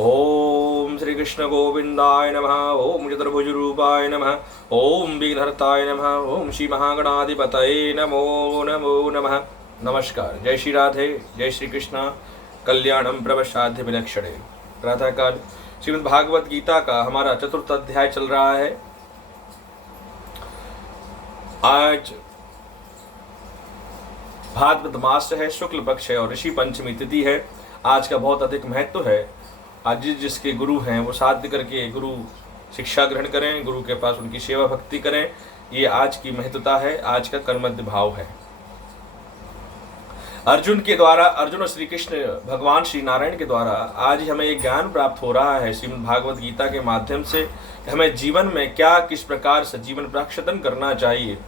ओम श्री कृष्ण गोविंदाय नमः। ओम चतुर्भुज रूपाय नमः। ओम विघ्नहर्ताय नमः। ओम श्री महागणाधिपतये नमो नमो नमः। नमस्कार। जय श्री राधे, जय श्री कृष्ण। कल्याणम प्रवसाध्य विलक्षणे। प्रातःकाल श्रीमद् भागवत गीता का हमारा चतुर्थ अध्याय चल रहा है। आज भाद्रपद मास है, शुक्ल पक्ष है और ऋषि पंचमी तिथि है। आज का बहुत अधिक महत्व है। आज जिसके गुरु हैं वो साध्य करके गुरु शिक्षा ग्रहण करें, गुरु के पास उनकी सेवा भक्ति करें। ये आज की महत्वता है, आज का कर्मध्य भाव है। अर्जुन के द्वारा, अर्जुन और श्री कृष्ण भगवान श्री नारायण के द्वारा आज हमें एक ज्ञान प्राप्त हो रहा है श्रीमद् भागवत गीता के माध्यम से कि हमें जीवन में क्या किस प्रकार से जीवन प्रक्षेपण करना चाहिए।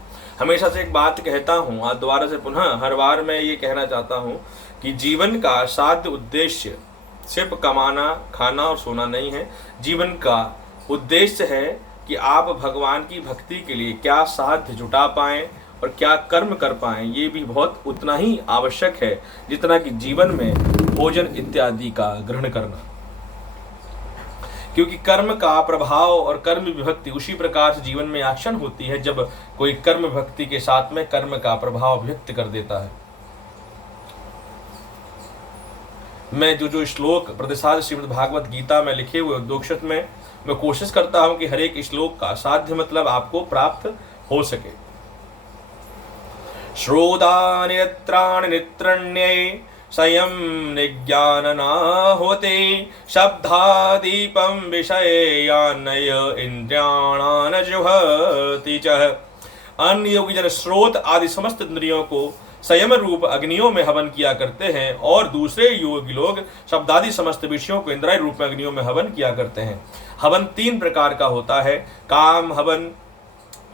हमेशा से एक बात कहता हूँ, आज दोबारा से पुनः हर बार मैं ये कहना चाहता हूँ कि जीवन का साध्य उद्देश्य सिर्फ कमाना, खाना और सोना नहीं है। जीवन का उद्देश्य है कि आप भगवान की भक्ति के लिए क्या साध्य जुटा पाएं और क्या कर्म कर पाएं। ये भी बहुत उतना ही आवश्यक है जितना कि जीवन में भोजन इत्यादि का ग्रहण करना, क्योंकि कर्म का प्रभाव और कर्म विभक्ति उसी प्रकार से जीवन में एक्शन होती है जब कोई कर्म भक्ति के साथ में कर्म का प्रभाव व्यक्त कर देता है। मैं जो श्लोक प्रतिसाद श्रीमद् भागवत गीता में लिखे हुए उद्योगशत में मैं कोशिश करता हूं कि हर एक श्लोक का साध्य मतलब आपको प्राप्त हो सके। श्रोदानेत्राणि नित्रण्ये संयम निज्ञानना होते शब्दादीपम विषयान्नय इंद्रियाणान जुहति च। अन्य योगी जन स्रोत आदि समस्त इंद्रियों को संयम रूप अग्नियों में हवन किया करते हैं और दूसरे योगी लोग शब्दादि समस्त विषयों को इंद्रिय रूप में अग्नियों में हवन किया करते हैं। हवन तीन प्रकार का होता है, काम हवन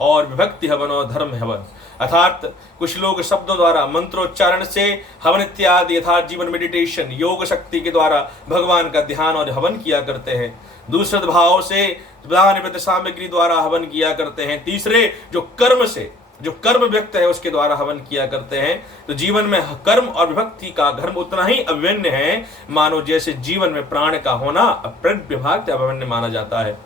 और विभक्ति हवन और धर्म हवन। अर्थात कुछ लोग शब्दों द्वारा मंत्रोच्चारण से हवन इत्यादि यथार्थ जीवन मेडिटेशन योग शक्ति के द्वारा भगवान का ध्यान और हवन किया करते हैं। दूसरे भाव से निवृत्त सामग्री द्वारा हवन किया करते हैं। तीसरे जो कर्म से जो कर्म व्यक्त है उसके द्वारा हवन किया करते हैं। तो जीवन में कर्म और विभक्ति का धर्म उतना ही अभिन्न है मानो जैसे जीवन में प्राण का होना विभाग अभिन्न माना जाता है।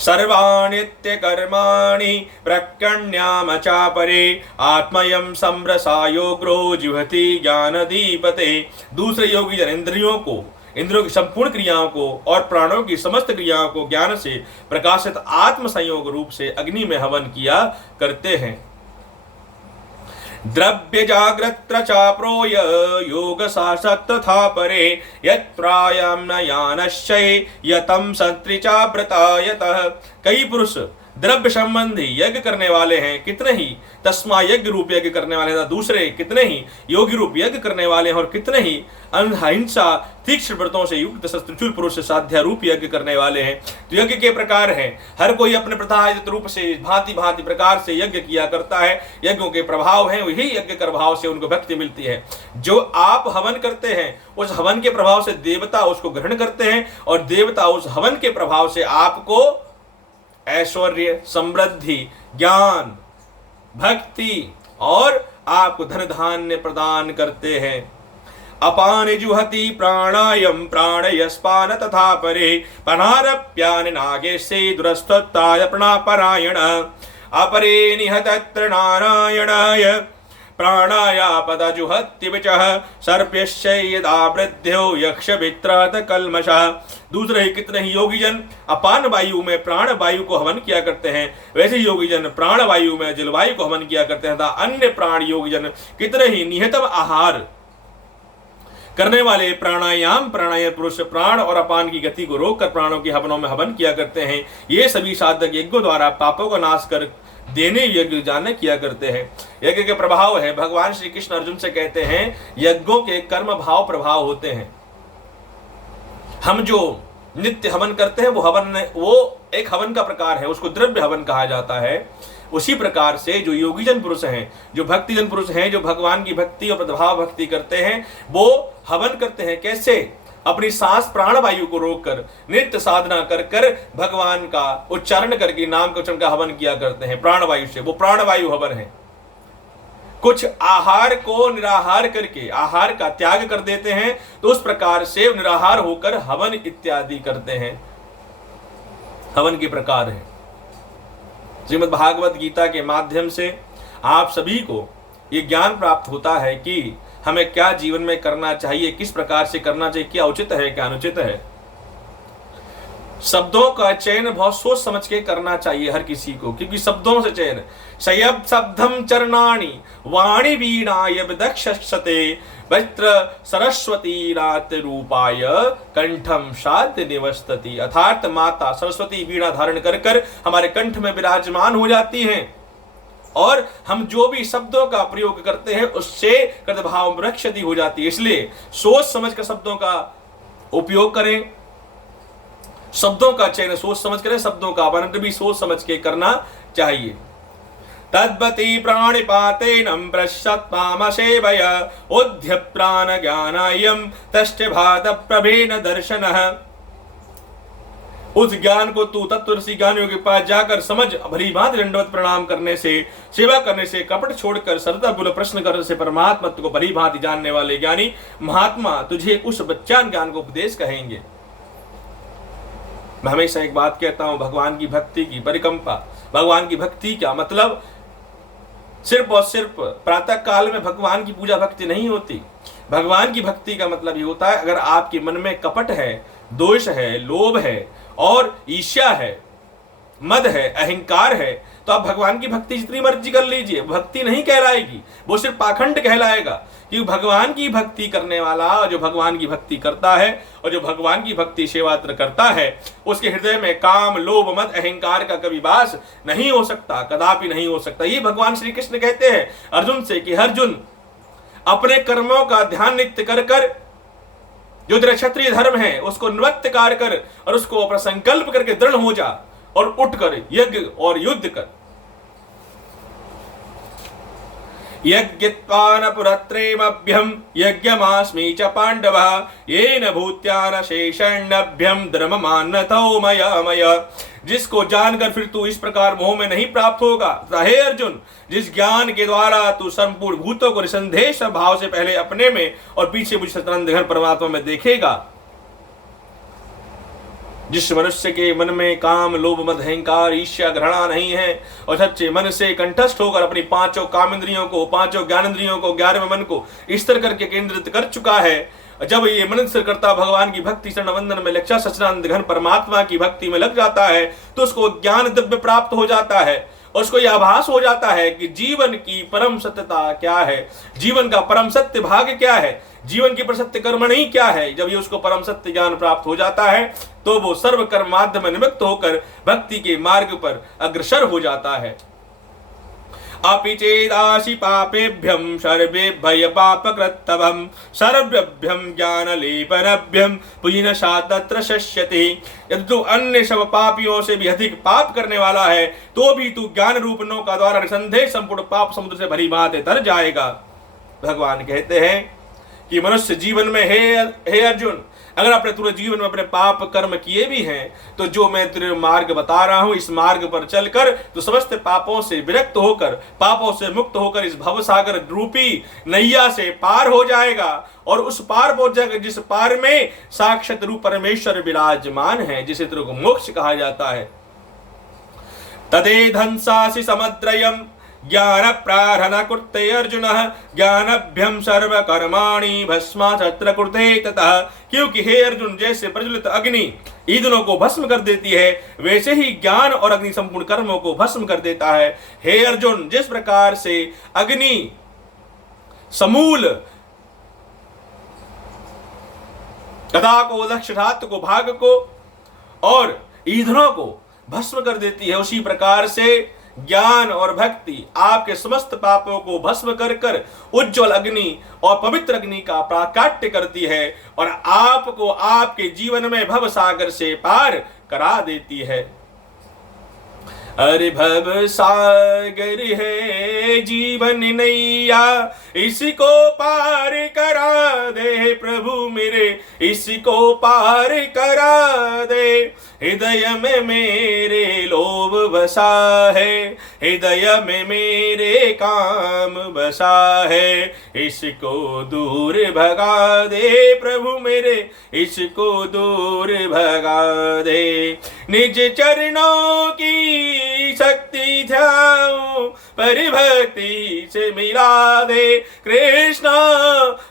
सर्वानित्य कर्माणि प्रकण्यामचापरे आत्मयं समरसायोग्रो जुहति ज्ञान दीपते। दूसरे योगी जन इंद्रियों की संपूर्ण क्रियाओं को और प्राणों की समस्त क्रियाओं को ज्ञान से प्रकाशित आत्म संयोग रूप से अग्नि में हवन किया करते हैं। द्रव्य जागृत चाप्रो योग सासक्त था परे यत्रायम्नयानश्चय यतम संत्रिचाव्रतायतः। कई पुरुष द्रव्य संबंधी यज्ञ करने वाले हैं, कितने ही तस्मा यज्ञ रूप यज्ञ करने वाले हैं, दूसरे कितने ही योगी रूप यज्ञ करने वाले हैं और कितने ही अहिंसा तीक्ष्ण व्रतों से युक्त त्रिशूल पुरुष साध्या रूप यज्ञ करने वाले हैं। तो यज्ञ के प्रकार हैं, हर कोई अपने प्रथाहित रूप से भांति भांति प्रकार से यज्ञ किया करता है। यज्ञों के प्रभाव हैं, वही यज्ञ कर भाव से उनको भक्ति मिलती है। जो आप हवन करते हैं उस हवन के प्रभाव से देवता उसको ग्रहण करते हैं और देवता उस हवन के प्रभाव से आपको ऐश्वर्य, समृद्धि, ज्ञान, भक्ति और आपको धन धान्य प्रदान करते हैं। अपान जुहति प्राणायम प्राणयस्पान तथा परे पनारप्यान नागे से दुरस्तताय प्रणापरायण अपरे निहतत्र नारायणाय प्राणायापद जुहति विचः सर्प्यश्च यदा वृद्ध्यो यक्ष वित्रात कल्मषः। दूसरे कितने ही योगी जन अपान वायु में प्राण वायु को हवन किया करते हैं, वैसे योगी जन प्राण वायु में जलवायु को हवन किया करते हैं। अन्य प्राण योगी जन कितने ही निहतम आहार करने वाले प्राणायाम पुरुष प्राण और अपान की गति को रोककर प्राणों के हवनों में हवन किया करते हैं। ये सभी साधक यज्ञों द्वारा पापों का नाश कर देने यज्ञ जाने किया करते हैं। यज्ञ के प्रभाव है, भगवान श्री कृष्ण अर्जुन से कहते हैं यज्ञों के कर्म भाव प्रभाव होते हैं। हम जो नित्य हवन करते हैं वो एक हवन का प्रकार है, उसको द्रव्य हवन कहा जाता है। उसी प्रकार से जो योगीजन पुरुष हैं, जो भक्तिजन पुरुष हैं, जो भगवान की भक्ति और प्रभाव भक्ति करते हैं, वो हवन करते हैं। कैसे? अपनी सांस प्राणवायु को रोककर नित्य साधना कर कर भगवान का उच्चारण करके नाम के उच्चारण का हवन किया करते हैं प्राणवायु से। वो प्राणवायु हवन है। कुछ आहार को निराहार करके आहार का त्याग कर देते हैं, तो उस प्रकार से निराहार होकर हवन इत्यादि करते हैं। हवन के प्रकार हैं। श्रीमद् भागवत गीता के माध्यम से आप सभी को ये ज्ञान प्राप्त होता है कि हमें क्या जीवन में करना चाहिए, किस प्रकार से करना चाहिए, क्या उचित है क्या अनुचित है। शब्दों का चयन बहुत सोच समझ के करना चाहिए हर किसी को, क्योंकि शब्दों से चयन शयब शब्दम चरणानि वाणी वीणाय विदक्षते वस्त्र सरस्वती रात रूपाय कंठम शाद निवस्तति। अर्थात माता सरस्वती वीणा धारण कर कर हमारे कंठ में विराजमान हो जाती हैं, और हम जो भी शब्दों का प्रयोग करते हैं उससे कृतभाव वृक्षति हो जाती है। इसलिए सोच समझ कर शब्दों का उपयोग करें, शब्दों का चयन सोच समझ करें, शब्दों का वर्णन भी सोच समझ के करना चाहिए। तद्वती प्राणिपातेनं प्रशत्पामसेवय उद्ध्य प्राण ज्ञानायं तष्टभात प्रभेन दर्शनः। उस ज्ञान को तू तत्वदर्शी ज्ञानियों के पास जाकर समझ, भली भांति दंडवत प्रणाम करने से, सेवा करने से, कपट छोड़कर श्रद्धापूर्वक प्रश्न करने से परमात्मा को भली भांति जानने वाले ज्ञानी महात्मा तुझे उस बच्चान ज्ञान को उपदेश कहेंगे। मैं हमेशा एक बात कहता हूं, भगवान की भक्ति की परिकंपा। भगवान की भक्ति क्या मतलब? सिर्फ और सिर्फ प्रातः काल में भगवान की पूजा भक्ति नहीं होती। भगवान की भक्ति का मतलब ये होता है, अगर आपके मन में कपट है, दोष है, लोभ है और ईर्ष्या है, मद है, अहंकार है, तो आप भगवान की भक्ति जितनी मर्जी कर लीजिए, भक्ति नहीं कहलाएगी, वो सिर्फ पाखंड कहलाएगा। क्योंकि भगवान की भक्ति करने वाला, जो भगवान की भक्ति करता है और जो भगवान की भक्ति सेवात्र करता है, उसके हृदय में काम, लोभ, मद, अहंकार का कभी वास नहीं हो सकता, कदापि नहीं हो सकता। ये भगवान श्री कृष्ण कहते हैं अर्जुन से कि अर्जुन, अपने कर्मों का ध्यान नित्य कर कर, जो तेरा क्षत्रिय धर्म है उसको निवृत्त कर और उसको अपना संकल्प करके दृढ़ हो जा और उठ कर यज्ञ और युद्ध कर। यज्ञत्वान पुरत्रेमभ्यम यज्ञमास्मि च पांडवः येन भूत्यान शेषण्यभ्यम धर्ममान्नतो मया मया। जिसको जानकर फिर तू इस प्रकार मोह में नहीं प्राप्त होगा। हे अर्जुन, जिस ज्ञान के द्वारा तू संपूर्ण भूतों को निसंदेह भाव से पहले अपने में और पीछे मुझ सच्चिदानंद घन परमात्मा में देखेगा, जिस मनुष्य के मन में काम, लोभ, मद, अहंकार, ईर्ष्या, घृणा नहीं है और सच्चे मन से कंठस्थ होकर अपनी पांचों कामेंद्रियों को, पांचों ज्ञानेंद्रियों को, 11वें मन को स्थिर करके केंद्रित कर चुका है, जब ये मन स्थिर करता भगवान की भक्ति शरण वंदन में लक्षा सच्चिदानंद घन परमात्मा की भक्ति में लग जाता है, तो उसको ज्ञान दिव्य प्राप्त हो जाता है। उसको यह आभास हो जाता है कि जीवन की परम सत्यता क्या है, जीवन का परम सत्य भाग्य क्या है, जीवन की प्रसत्य कर्म नहीं क्या है। जब ये उसको परम सत्य ज्ञान प्राप्त हो जाता है तो वो सर्व कर्म माध्यम में निमित्त होकर भक्ति के मार्ग पर अग्रसर हो जाता है। अपि चेदासि पापेभ्यं सर्वेभ्य पापकृत्तवं सर्वेभ्यं ज्ञानलेपनभ्यं पुनः तत्र शस्यते। यदि तू अन्य सब पापियों से भी अधिक पाप करने वाला है तो भी तू ज्ञान रूप नौका द्वारा निसंदेह संपूर्ण पाप समुद्र से भली भांति तर जाएगा। भगवान कहते हैं कि मनुष्य जीवन में हे अर्जुन, अगर आपने पूरे जीवन में अपने पाप कर्म किए भी हैं तो जो मैं तेरे मार्ग बता रहा हूं, इस मार्ग पर चलकर तो समस्त पापों से विरक्त होकर, पापों से मुक्त होकर इस भवसागर रूपी नैया से पार हो जाएगा और उस पार पहुंच जाएगा जिस पार में साक्षात रूप परमेश्वर विराजमान है, जिसे तेरे को मोक्ष कहा जाता है। तदेधंसासि समुद्रयम् ज्ञान प्रारहन कुर्ते अर्जुन ज्ञानभ्यम सर्व कर्माणि भस्मा छत्र कुर्ते ततः। क्योंकि हे अर्जुन, जैसे प्रज्वलित अग्नि ईंधनों को भस्म कर देती है, वैसे ही ज्ञान और अग्नि संपूर्ण कर्मों को भस्म कर देता है। हे अर्जुन, जिस प्रकार से अग्नि समूल गदा को, लक्ष्य धातु को, भाग को और ईंधनों को भस्म कर देती है, उसी प्रकार से ज्ञान और भक्ति आपके समस्त पापों को भस्म कर कर उज्जवल अग्नि और पवित्र अग्नि का प्राकाट्य करती है और आपको आपके जीवन में भव सागर से पार करा देती है। अरे भव सागर है जीवन नैया, इसको पार करा दे प्रभु मेरे, इसको पार करा दे। हृदय में मेरे लोभ बसा है, हृदय में मेरे काम बसा है, इसको दूर भगा दे प्रभु मेरे, इसको दूर भगा दे। निज चरणों की शक्ति ध्याऊं, परिभक्ति से मिला दे कृष्णा,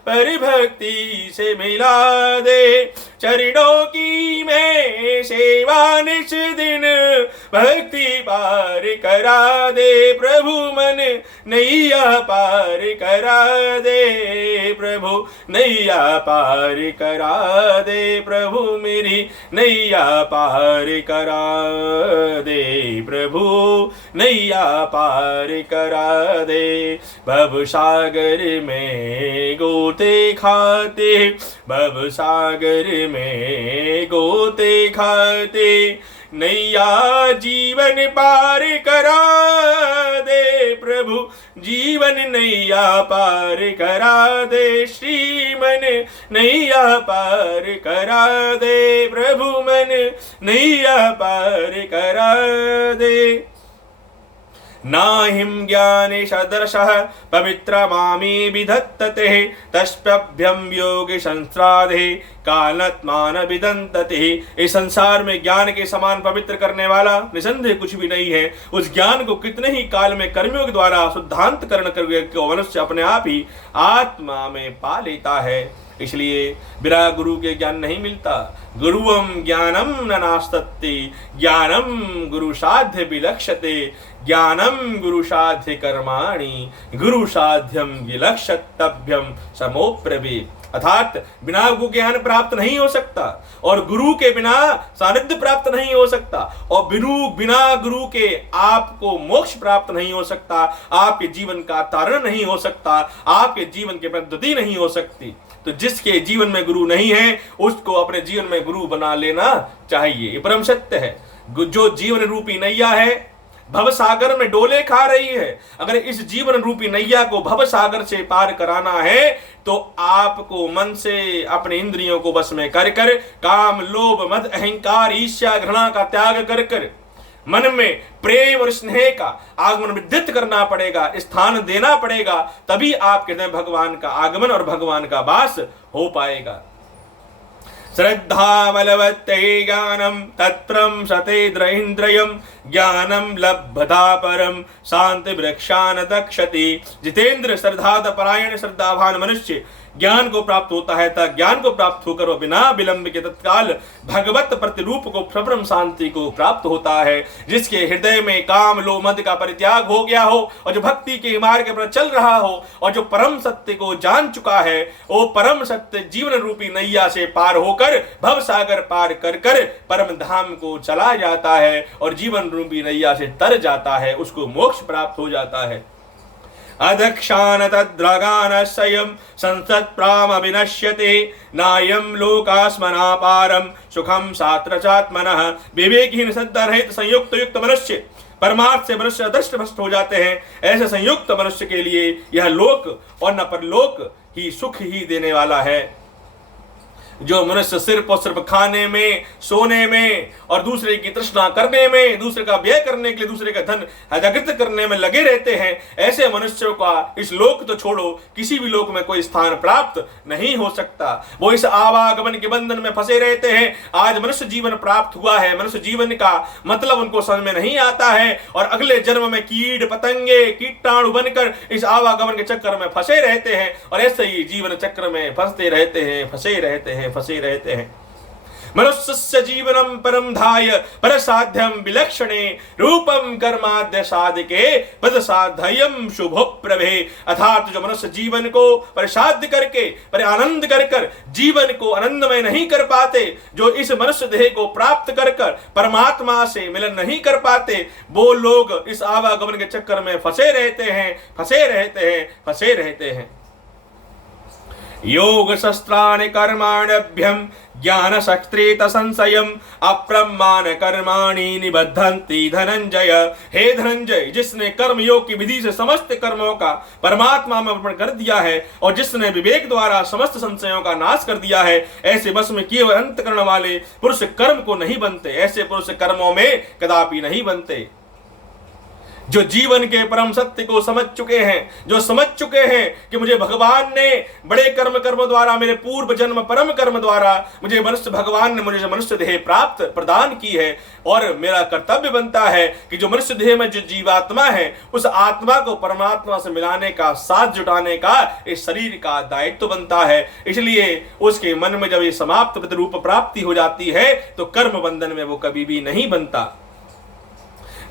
परिभक्ति से मिला दे। चरणों की मैं सेवा निश दिन, भक्ति पार करा दे प्रभु मन, नैया पार करा दे प्रभु, नैया पार करा दे प्रभु मेरी, नैया पार करा दे प्रभु, नैया पार करा दे। भव सागर में गोते खाते, भव सागर में गोते खाते, नैया जीवन पार करा दे प्रभु, जीवन नैया पार करा दे। श्रीमन नैया पार करा दे प्रभु, मन नैया पार करा दे। नाहिं ज्ञाने सदर्शः पवित्रमामि विधत्तते, तस्भ्यं योग संस्राधे कालत्मान विदंतते। इस संसार में ज्ञान के समान पवित्र करने वाला निसंदेह कुछ भी नहीं है। उस ज्ञान को कितने ही काल में कर्मियों के द्वारा शुद्धांतकरण करके मनुष्य अपने आप ही आत्मा में पा लेता है। इसलिए बिना गुरु के ज्ञान नहीं मिलता। गुरुवम ज्ञानम न नास्तत्ति, ज्ञानम गुरु साध्य विलक्षते, ज्ञानम गुरु साध्य कर्माणि, गुरु साध्यम विलक्षतव्यम समोप्रभे। अर्थात बिना गुरु ज्ञान प्राप्त नहीं हो सकता, और गुरु के बिना सानिध्य प्राप्त नहीं हो सकता, और बिना गुरु के आपको मोक्ष प्राप्त नहीं हो सकता, आपके जीवन का तारण नहीं हो सकता, आपके जीवन की पद्धति नहीं हो सकती। तो जिसके जीवन में गुरु नहीं है उसको अपने जीवन में गुरु बना लेना चाहिए। ये परम सत्य है। जो जीवन रूपी नैया है भव सागर में डोले खा रही है, अगर इस जीवन रूपी नैया को भव सागर से पार कराना है तो आपको मन से अपने इंद्रियों को बस में कर कर, काम लोभ मद अहंकार ईर्ष्या घृणा का त्याग कर कर, मन में प्रेम और स्नेह का आगमन विद्युत करना पड़ेगा, स्थान देना पड़ेगा। तभी आपके हृदय भगवान का आगमन और भगवान का वास हो पाएगा। श्रद्धा बलवत्ते ज्ञानम तत्प्रम सतेन्द्रियम, ज्ञानम लब्धता परम शांति वृक्षान दक्षति। जितेंद्र श्रद्धा परायण श्रद्धावान मनुष्य ज्ञान को प्राप्त होता है, तथा ज्ञान को प्राप्त होकर वह बिना विलंब के तत्काल भगवत प्रतिरूप को परम शांति को प्राप्त होता है। जिसके हृदय में काम लोभ मद का परित्याग हो गया हो, और जो भक्ति के मार्ग पर चल रहा हो, और जो परम सत्य को जान चुका है, वो परम सत्य जीवन रूपी नैया से पार होकर भव सागर पार कर कर परम धाम को चला जाता है, और जीवन रूपी नैया से तर जाता है, उसको मोक्ष प्राप्त हो जाता है। अदक्षान तद्रगान स्वयं संसत्प्राम विनश्यते, नायं लोकास्मना पारम सुखम सात्रचात्मनः। विवेकहीन श्रद्धा रहित संयुक्त युक्त मनुष्य परमार्थ से मनुष्य अदृष्ट भ्रष्ट हो जाते हैं। ऐसे संयुक्त मनुष्य के लिए यह लोक और न परलोक ही सुख ही देने वाला है। जो मनुष्य सिर्फ और सिर्फ खाने में, सोने में और दूसरे की तृष्णा करने में, दूसरे का व्यय करने के लिए दूसरे का धन जागृत करने में लगे रहते हैं, ऐसे मनुष्यों का इस लोक तो छोड़ो किसी भी लोक में कोई स्थान प्राप्त नहीं हो सकता। वो इस आवागमन के बंधन में फंसे रहते हैं। आज मनुष्य जीवन प्राप्त हुआ है, मनुष्य जीवन का मतलब उनको समझ में नहीं आता है, और अगले जन्म में कीट पतंगे कीटाणु बनकर इस आवागमन के चक्कर में फंसे रहते हैं, और ऐसे ही जीवन चक्र में फंसते रहते हैं, फंसे रहते हैं। मनुष्यस्य जीवनम परम धाय पर साध्यम विलक्षणे, रूपम कर्माद्य साधके पद साध्यम शुभो प्रभे। अर्थात जो मनुष्य जीवन को परसाध्य करके पर आनंद कर कर जीवन को आनंदमय नहीं कर पाते, जो इस मनुष्य देह को प्राप्त कर कर परमात्मा से मिलन नहीं कर पाते, वो लोग इस आवागमन के चक्कर में फंसे रहते हैं। योग शस्त्राणि कर्माण्यभ्यम ज्ञान शस्त्रेत संशयम अप्रमाण कर्माणि निबद्धन्ति धनंजय। हे धनंजय, जिसने कर्म योग की विधि से समस्त कर्मों का परमात्मा में अर्पण कर दिया है और जिसने विवेक द्वारा समस्त संशयों का नाश कर दिया है, ऐसे बस में किए हुए अंतःकरण वाले पुरुष कर्म को नहीं बनते, ऐसे पुरुष कर्मों में कदापि नहीं बनते। जो जीवन के परम सत्य को समझ चुके हैं, जो समझ चुके हैं कि मुझे भगवान ने बड़े कर्म द्वारा, मेरे पूर्व जन्म परम कर्म द्वारा मुझे भगवान ने मुझे मनुष्य देह प्राप्त प्रदान की है और मेरा कर्तव्य बनता है कि जो मनुष्य देह में जो जीवात्मा है उस आत्मा को परमात्मा से मिलाने का, साथ जुटाने का इस शरीर का दायित्व बनता है। इसलिए उसके मन में जब ये समाप्त प्रतिरूप प्राप्ति हो जाती है तो कर्म बंधन में वो कभी भी नहीं बनता।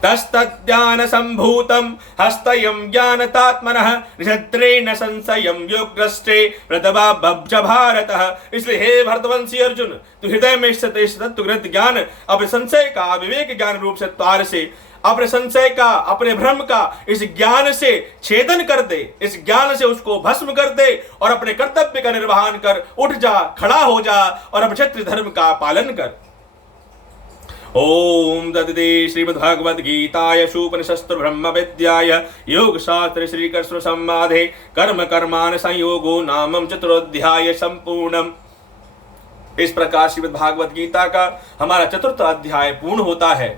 तस्तज्ञान संभूतम हस्तयम ज्ञानतात्मनः निषत्रेण संशयम योगस्ते प्रतभाब्ज भारतः। इसलिए हे भरतवंशी अर्जुन, तू हृदय में स्थित इस तत्वगत ज्ञान अपने संशय का विवेक ज्ञान रूप से द्वार से अपने संशय का, अपने भ्रम का इस ज्ञान से छेदन कर दे, इस ज्ञान से उसको भस्म कर दे और अपने कर्तव्य का निर्वहन कर उठ जा, खड़ा हो जा और अपने क्षत्रिय धर्म का पालन कर। ओम तद्दे श्रीमद्भागवत गीताय उपनिषत्सु ब्रह्म विद्याय योग शास्त्र श्री कृष्ण संवादे कर्म कर्मान संयोगो नामम चतुरोध्याय संपूर्णम। इस प्रकार श्रीमद्भागवत गीता का हमारा चतुर्थ अध्याय पूर्ण होता है।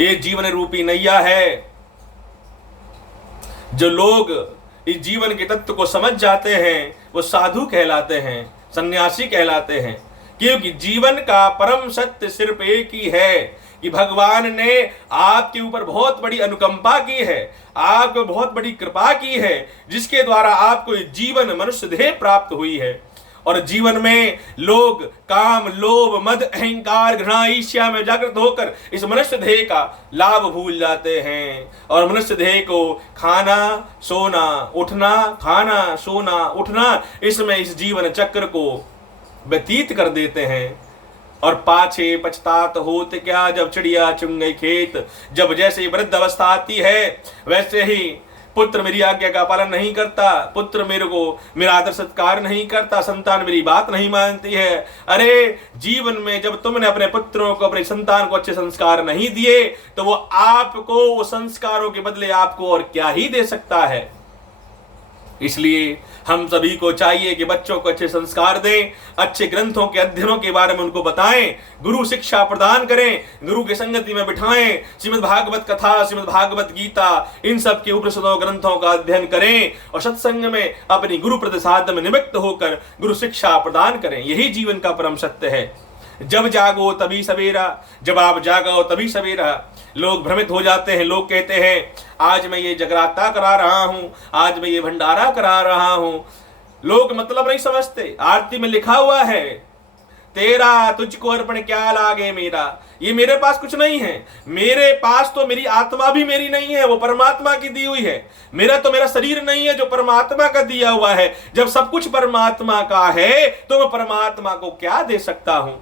ये जीवन रूपी नैया है। जो लोग इस जीवन के तत्व को समझ जाते हैं वो साधु कहलाते हैं, सन्यासी कहलाते हैं, क्योंकि जीवन का परम सत्य सिर्फ एक ही है कि भगवान ने आपके ऊपर बहुत बड़ी अनुकंपा की है, आपको बहुत बड़ी कृपा की है, जिसके द्वारा आपको जीवन मनुष्य देह प्राप्त हुई है। और जीवन में लोग काम, लोभ, मद, अहंकार, घृणा, ईर्ष्या में जागृत होकर इस मनुष्य देह का लाभ भूल जाते हैं और मनुष्य देह को खाना सोना उठना, खाना सोना उठना, इसमें इस जीवन चक्र को व्यतीत कर देते हैं। और पाछे पछतात होत क्या, जब चिड़िया चुन गई खेत। जब जैसे वृद्ध अवस्था आती है वैसे ही पुत्र मेरी आज्ञा का पालन नहीं करता, पुत्र मेरा आदर सत्कार नहीं करता, संतान मेरी बात नहीं मानती है। अरे जीवन में जब तुमने अपने पुत्रों को, अपने संतान को अच्छे संस्कार नहीं दिए तो वो आपको, वो संस्कारों के बदले आपको और क्या ही दे सकता है। इसलिए हम सभी को चाहिए कि बच्चों को अच्छे संस्कार दें, अच्छे ग्रंथों के अध्ययनों के बारे में उनको बताएं, गुरु शिक्षा प्रदान करें, गुरु की संगति में बिठाएं, श्रीमद् भागवत कथा, श्रीमद् भागवत गीता, इन सब के उपनिषदों ग्रंथों का अध्ययन करें और सत्संग में अपनी गुरु प्रसाद में निमित्त होकर गुरु शिक्षा प्रदान करें। यही जीवन का परम सत्य है। जब जागो तभी सवेरा, जब आप जागो तभी सवेरा। लोग भ्रमित हो जाते हैं, लोग कहते हैं आज मैं ये जगराता करा रहा हूं, आज मैं ये भंडारा करा रहा हूं। लोग मतलब नहीं समझते। आरती में लिखा हुआ है तेरा तुझको अर्पण क्या लागे मेरा। ये मेरे पास कुछ नहीं है, मेरे पास तो मेरी आत्मा भी मेरी नहीं है, वो परमात्मा की दी हुई है। मेरा शरीर नहीं है जो परमात्मा का दिया हुआ है। जब सब कुछ परमात्मा का है तो मैं परमात्मा को क्या दे सकता हूं।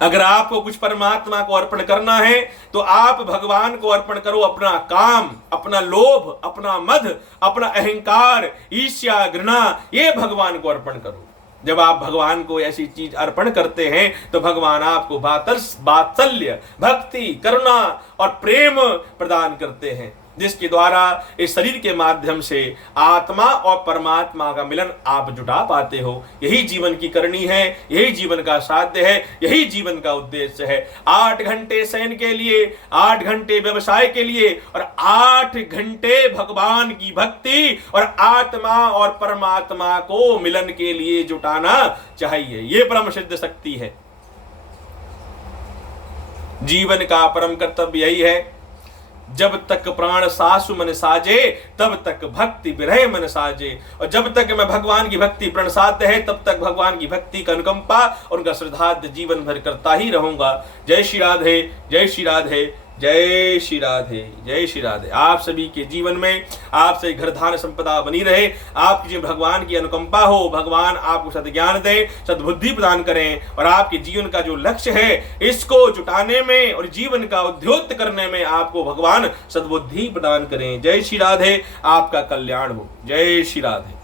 अगर आपको कुछ परमात्मा को अर्पण करना है तो आप भगवान को अर्पण करो अपना काम, अपना लोभ, अपना मद, अपना अहंकार, ईर्ष्या, घृणा, ये भगवान को अर्पण करो। जब आप भगवान को ऐसी चीज अर्पण करते हैं तो भगवान आपको वात्सल्य, भक्ति, करुणा और प्रेम प्रदान करते हैं, जिसके द्वारा इस शरीर के माध्यम से आत्मा और परमात्मा का मिलन आप जुटा पाते हो। यही जीवन की करनी है, यही जीवन का साध्य है, यही जीवन का उद्देश्य है। 8 घंटे शयन के लिए, 8 घंटे व्यवसाय के लिए और 8 घंटे भगवान की भक्ति और आत्मा और परमात्मा को मिलन के लिए जुटाना चाहिए। ये परम सिद्ध शक्ति है। जीवन का परम कर्तव्य यही है। जब तक प्राण सासु मन साजे तब तक भक्ति विरह मन साजे। और जब तक मैं भगवान की भक्ति प्रण साध्य है तब तक भगवान की भक्ति का अनुकंपा और उनका श्रद्धार्थ जीवन भर करता ही रहूंगा। जय श्री राधे, जय श्री राधे, जय श्री राधे, जय श्री राधे। आप सभी के जीवन में आपसे घर धान संपदा बनी रहे, आपके जीवन भगवान की अनुकंपा हो, भगवान आपको सद्ज्ञान दें, सद्बुद्धि प्रदान करें और आपके जीवन का जो लक्ष्य है इसको जुटाने में और जीवन का उद्योत करने में आपको भगवान सद्बुद्धि प्रदान करें। जय श्री राधे, आपका कल्याण हो। जय श्री राधे।